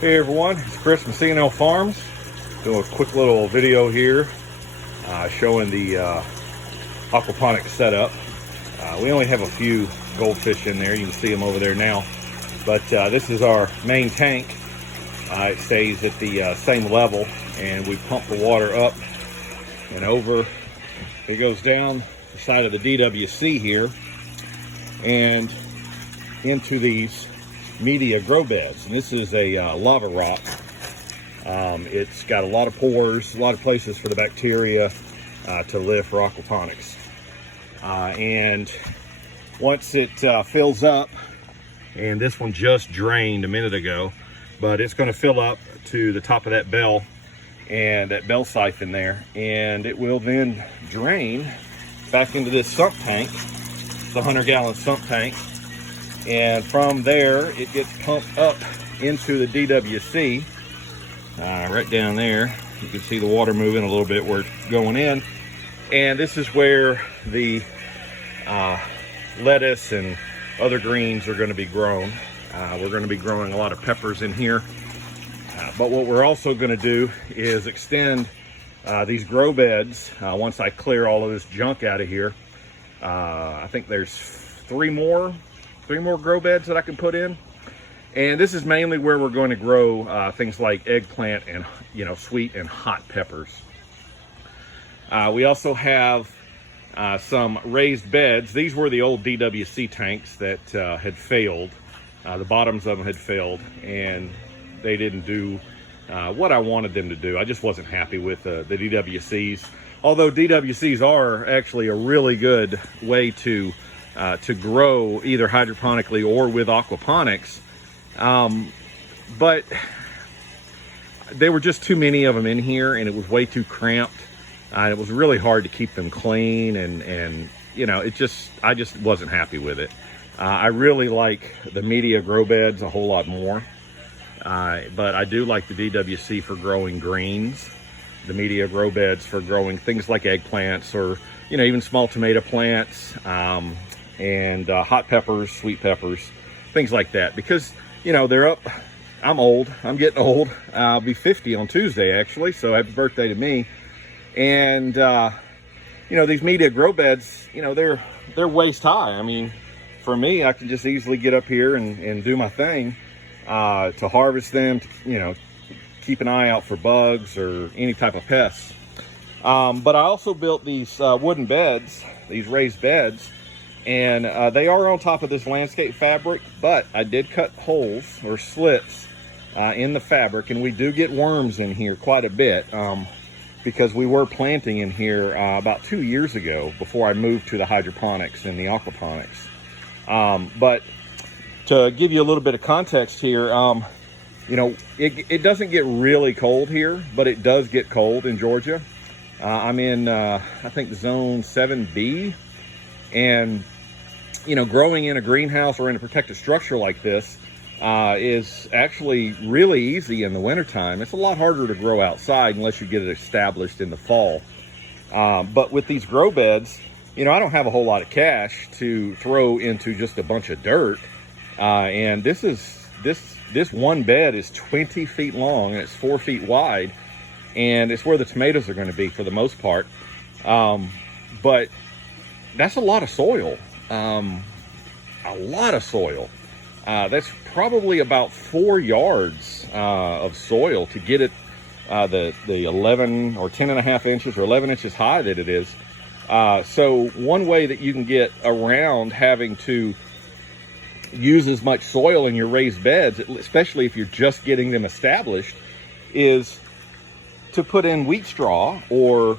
Hey everyone, it's Chris from C&L Farms. Doing a quick little video here showing the aquaponics setup. We only have a few goldfish in there. You can see them over there now. But this is our main tank. It stays at the same level, and we pump the water up and over. It goes down the side of the DWC here and into these media grow beds. And this is a lava rock. It's got a lot of pores, a lot of places for the bacteria to live for aquaponics. And once it fills up, and this one just drained a minute ago, but it's going to fill up to the top of that bell and that bell siphon there, and it will then drain back into this sump tank, the 100-gallon sump tank. And from there, it gets pumped up into the DWC, right down there. You can see the water moving a little bit where it's going in. And this is where the lettuce and other greens are going to be grown. We're going to be growing a lot of peppers in here. But what we're also going to do is extend these grow beds. Once I clear all of this junk out of here, I think there's three more grow beds that I can put in. And this is mainly where we're going to grow things like eggplant and, sweet and hot peppers. We also have some raised beds. These were the old DWC tanks that had failed. The bottoms of them had failed, and they didn't do what I wanted them to do. I just wasn't happy with the DWCs. Although DWCs are actually a really good way to grow either hydroponically or with aquaponics. But there were just too many of them in here, and it was way too cramped. It was really hard to keep them clean, and I just wasn't happy with it. I really like the media grow beds a whole lot more. But I do like the DWC for growing greens, the media grow beds for growing things like eggplants or, even small tomato plants, and hot peppers, sweet peppers, things like that. Because, they're up. I'm old. I'm getting old. I'll be 50 on Tuesday, actually. So happy birthday to me. And, these media grow beds, they're waist high. I mean, for me, I can just easily get up here and do my thing to harvest them, to, keep an eye out for bugs or any type of pests. But I also built these wooden beds, these raised beds, and they are on top of this landscape fabric, but I did cut holes or slits in the fabric, and we do get worms in here quite a bit because we were planting in here about 2 years ago before I moved to the hydroponics and the aquaponics. But to give you a little bit of context here, it doesn't get really cold here, but it does get cold in Georgia. I'm in, I think, zone 7B. And, growing in a greenhouse or in a protected structure like this is actually really easy in the wintertime. It's a lot harder to grow outside unless you get it established in the fall. But with these grow beds, I don't have a whole lot of cash to throw into just a bunch of dirt. And this one bed is 20 feet long and it's 4 feet wide. And it's where the tomatoes are going to be for the most part. But that's a lot of soil. A lot of soil. That's probably about 4 yards of soil to get it the 11 or 10 and a half inches or 11 inches high that it is. So one way that you can get around having to use as much soil in your raised beds, especially if you're just getting them established, is to put in wheat straw or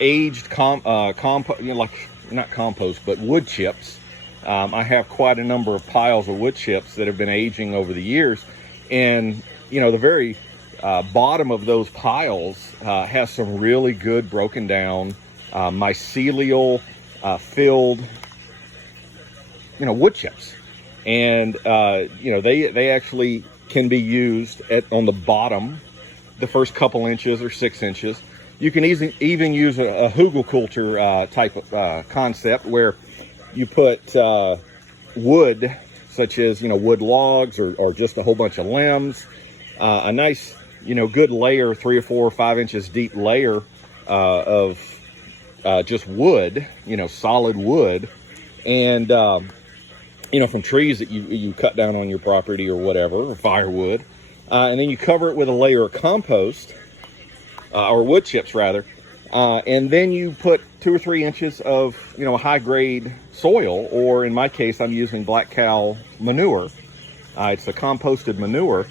aged compost, like not compost, but wood chips. I have quite a number of piles of wood chips that have been aging over the years, and the very bottom of those piles has some really good broken down mycelial filled wood chips, and they actually can be used on the bottom, the first couple inches or 6 inches. You can even use a hugelkultur type of concept where you put wood such as, wood logs or just a whole bunch of limbs. A nice, good layer, 3 or 4 or 5 inches deep layer of just wood, solid wood. And, from trees that you cut down on your property or whatever, or firewood. And then you cover it with a layer of compost, or wood chips rather. And then you put 2 or 3 inches of, high grade soil, or in my case, I'm using black cow manure. It's a composted manure.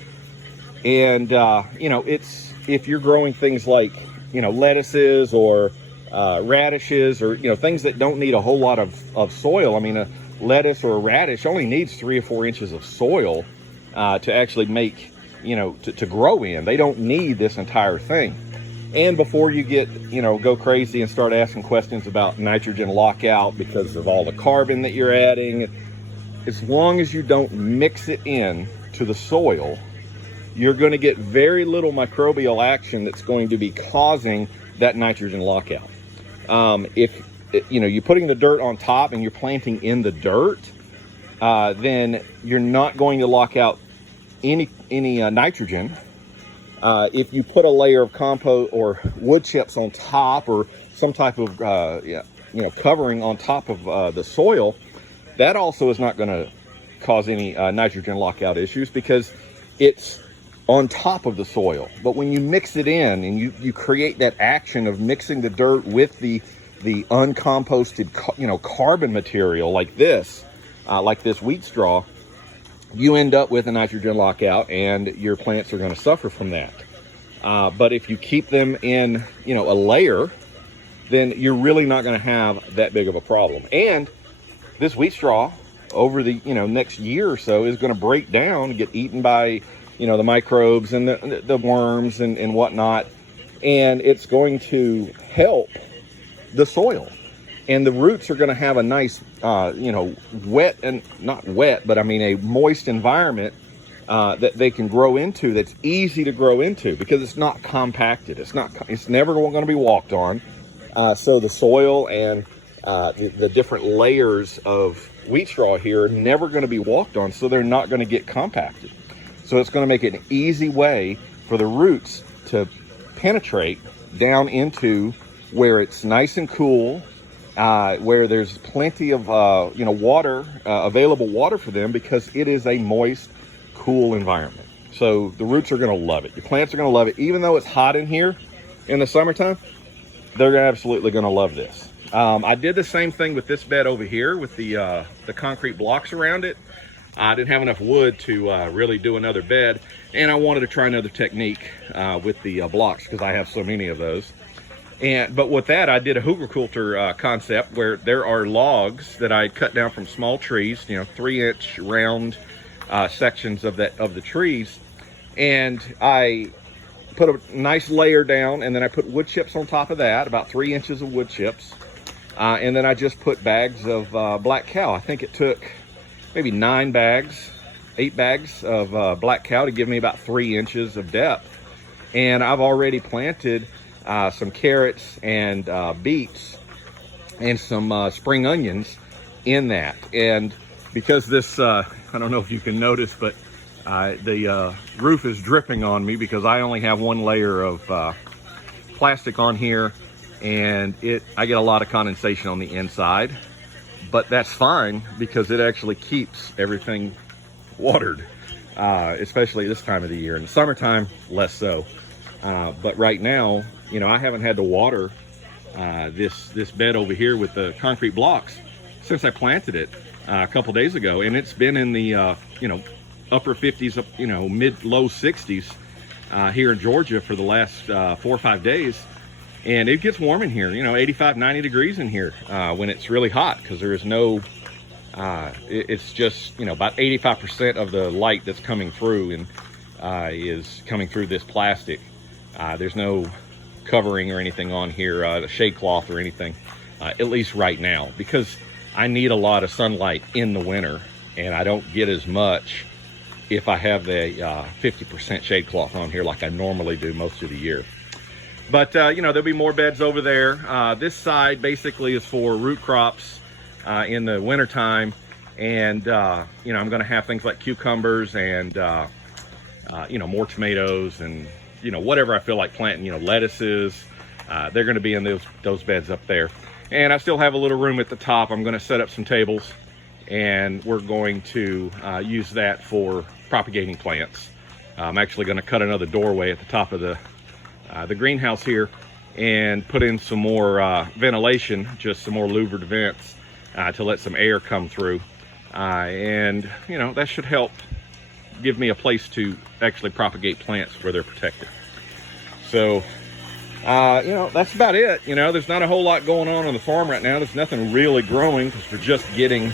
And, it's, if you're growing things like, lettuces or radishes or, things that don't need a whole lot of soil. I mean, a lettuce or a radish only needs 3 or 4 inches of soil to actually make, to grow in. They don't need this entire thing. And before you get, go crazy and start asking questions about nitrogen lockout because of all the carbon that you're adding, as long as you don't mix it in to the soil, you're going to get very little microbial action that's going to be causing that nitrogen lockout. If you're putting the dirt on top and you're planting in the dirt, then you're not going to lock out any nitrogen. If you put a layer of compost or wood chips on top, or some type of covering on top of the soil, that also is not going to cause any nitrogen lockout issues because it's on top of the soil. But when you mix it in and you create that action of mixing the dirt with the uncomposted carbon material like this wheat straw, you end up with a nitrogen lockout, and your plants are going to suffer from that. But if you keep them in, a layer, then you're really not going to have that big of a problem. And this wheat straw over the, next year or so is going to break down and get eaten by, the microbes and the worms and whatnot. And it's going to help the soil. And the roots are going to have a nice, wet, and not wet, but I mean a moist environment that they can grow into, that's easy to grow into because it's not compacted. It's never going to be walked on. So the soil and the different layers of wheat straw here are never going to be walked on, so they're not going to get compacted. So it's going to make it an easy way for the roots to penetrate down into where it's nice and cool, where there's plenty of water, available water for them, because it is a moist, cool environment. So the roots are going to love it. Your plants are going to love it. Even though it's hot in here in the summertime, they're absolutely going to love this. I did the same thing with this bed over here with the concrete blocks around it. I didn't have enough wood to really do another bed, and I wanted to try another technique with the blocks because I have so many of those. But with that, I did a hugelkultur concept where there are logs that I cut down from small trees, 3-inch round sections of the trees, and I put a nice layer down, and then I put wood chips on top of that, about 3 inches of wood chips, and then I just put bags of black cow. I think it took maybe 8 bags of black cow to give me about 3 inches of depth. And I've already planted some carrots and beets and some spring onions in that. And because this, I don't know if you can notice, but the roof is dripping on me because I only have one layer of plastic on here, and I get a lot of condensation on the inside. But that's fine because it actually keeps everything watered, especially this time of the year. In the summertime, less so. But right now, I haven't had to water this bed over here with the concrete blocks since I planted it a couple days ago, and it's been in the upper 50s, mid-low 60s here in Georgia for the last 4 or 5 days. And it gets warm in here, 85, 90 degrees in here when it's really hot, because there is no, it's just, about 85% of the light that's coming through and is coming through this plastic. There's no covering or anything on here, a shade cloth or anything, at least right now, because I need a lot of sunlight in the winter, and I don't get as much if I have the 50% shade cloth on here like I normally do most of the year. But, there'll be more beds over there. This side basically is for root crops in the wintertime. And, you know, I'm going to have things like cucumbers and, you know, more tomatoes and, you know, whatever I feel like planting, you know, lettuces. They're going to be in those beds up there. And I still have a little room at the top. I'm going to set up some tables, and we're going to use that for propagating plants. I'm actually going to cut another doorway at the top of the greenhouse here and put in some more ventilation, just some more louvered vents to let some air come through. And, you know, that should help give me a place to actually propagate plants where they're protected. So, you know, that's about it. You know, there's not a whole lot going on the farm right now. There's nothing really growing because we're just getting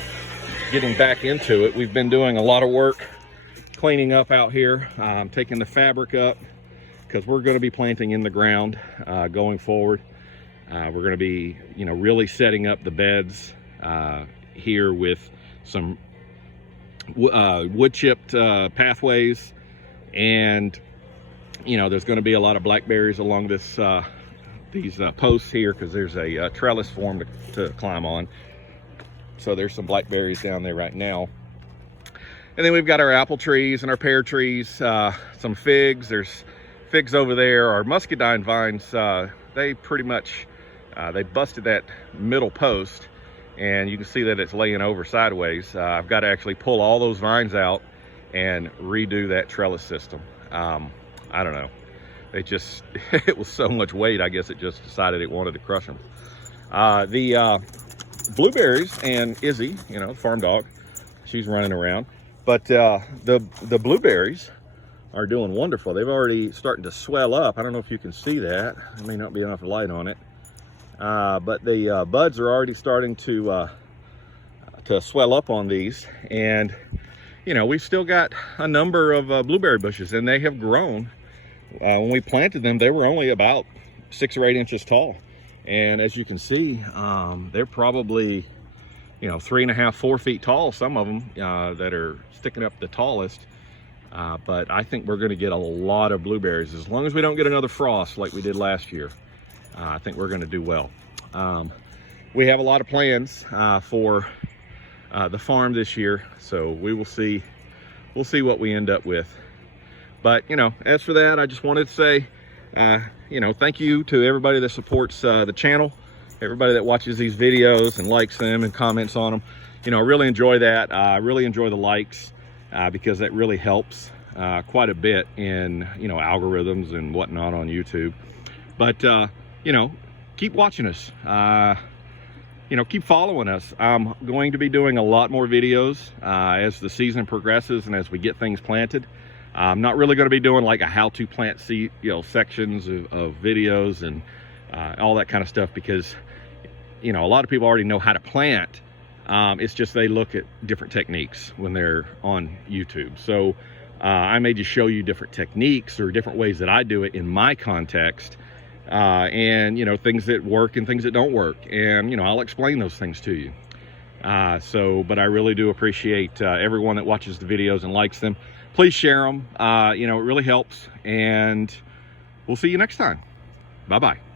back into it. We've been doing a lot of work cleaning up out here, taking the fabric up because we're going to be planting in the ground going forward. We're going to be, you know, really setting up the beds here with some wood chipped pathways, and you know, there's going to be a lot of blackberries along this these posts here because there's a trellis form to climb on. So there's some blackberries down there right now. And then we've got our apple trees and our pear trees, some figs. There's figs over there. Our muscadine vines, they pretty much, they busted that middle post, and you can see that it's laying over sideways. I've got to actually pull all those vines out and redo that trellis system. I don't know. It just, it was so much weight, I guess it just decided it wanted to crush them. The blueberries and Izzy, you know, farm dog, she's running around. But the blueberries are doing wonderful. They've already starting to swell up. I don't know if you can see that. There may not be enough light on it. But the buds are already starting to swell up on these. And, you know, we've still got a number of blueberry bushes, and they have grown. When we planted them, they were only about 6 or 8 inches tall. And as you can see, they're probably, you know, 3.5, 4 feet tall, some of them that are sticking up the tallest. But I think we're going to get a lot of blueberries as long as we don't get another frost like we did last year. I think we're going to do well. We have a lot of plans for the farm this year, so we will see. We'll see what we end up with. But, you know, as for that, I just wanted to say, you know, thank you to everybody that supports the channel, everybody that watches these videos and likes them and comments on them. You know, I really enjoy that. I really enjoy the likes because that really helps quite a bit in, you know, algorithms and whatnot on YouTube. But, you know, keep watching us. You know, keep following us. I'm going to be doing a lot more videos as the season progresses and as we get things planted. I'm not really going to be doing like a how-to plant seed, you know, sections of videos and all that kind of stuff because, you know, a lot of people already know how to plant. It's just they look at different techniques when they're on YouTube. So I may just show you different techniques or different ways that I do it in my context, and, you know, things that work and things that don't work. And, you know, I'll explain those things to you. But I really do appreciate everyone that watches the videos and likes them. Please share them. You know, it really helps. And we'll see you next time. Bye-bye.